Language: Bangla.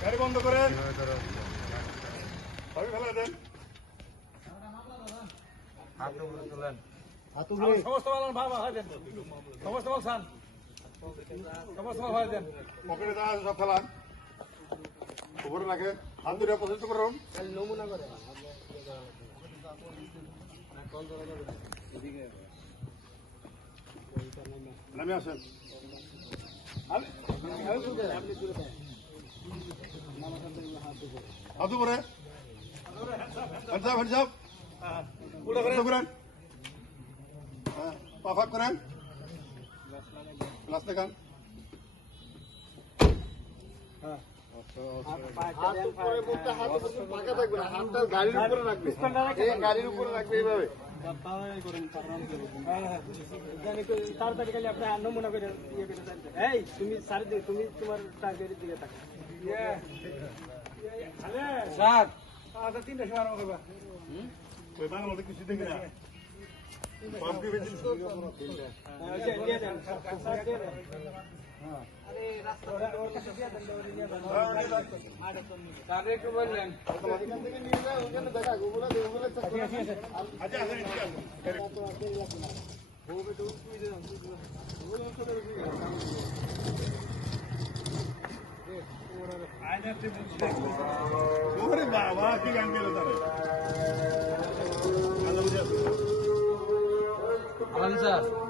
গাড়ি বন্ধ করেন সবই ফেলে দেন সমস্ত মাল হয় দেন। সমস্ত মাল খান সমস্ত মাল হয় দেন পকেটে আছে সব ফেলান। উপরে রাখেন। হাত দুটো পছন্দ করুন নামে আসেন। হাত উপরে। হ্যান্ডসাপ হ্যান্ডসাপ উল্টো করে করেন হ্যাঁ পা ফাঁক করেন গ্লাস দেখান গাড়ির উপরে রাখবে এই গাড়ির উপরে রাখবে এইভাবে তাড়াতাড়ি খালি আপনি নমুনা করে ইয়ে করে এই তুমি সারি দিকে তুমি তোমার টার্গেটের দিকে তাকাও স্যার আচ্ছা তিনটা সময় আরম্ভ করবা ওই কিছু দেখি না ওর বাবা কি গান গেল তারে 是不